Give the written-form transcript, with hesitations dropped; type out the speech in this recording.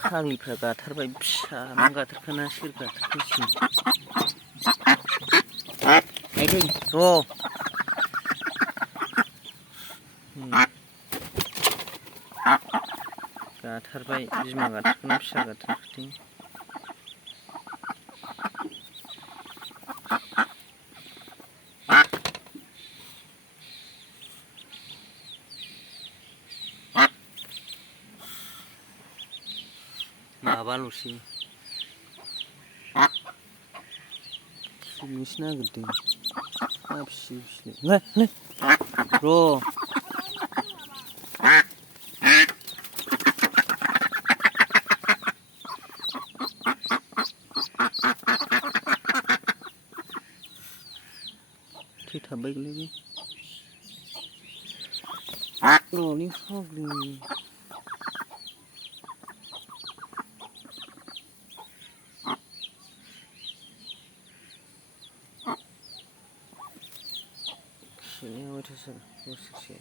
फाग्लिफ्रा गाथारबाय फिसा मा गाथारखोना सोर गाथारखोसै र' गाथारबाय बिमा गाथारखोना फिसा गाथारखोथाय माबाल'सै फिनोसो नागिरदों फिसियो र' थैथाबबाय गोलै न'नि फाग्लि खिनाया अयथासार बोसोरसे